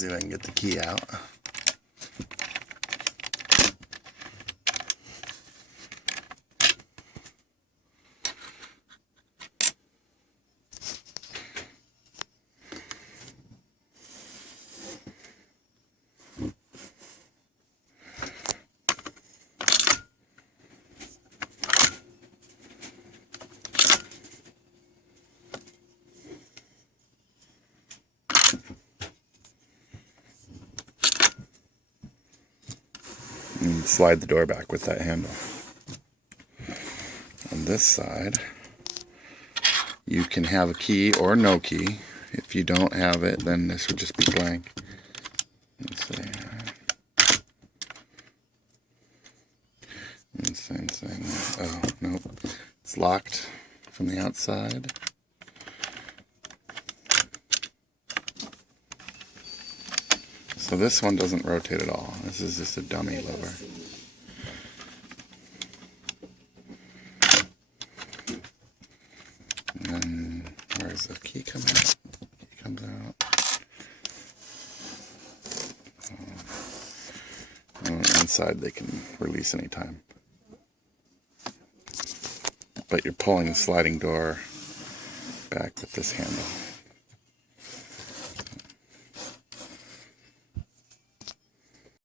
see if I can get the key out. And slide the door back with that handle. On this side, you can have a key or no key. If you don't have it, then this would just be blank. Let's see. And same thing. Oh, nope. It's locked from the outside. So this one doesn't rotate at all. This is just a dummy lever. And then, where's the key coming out? Key comes out. Inside they can release anytime. But you're pulling the sliding door back with this handle.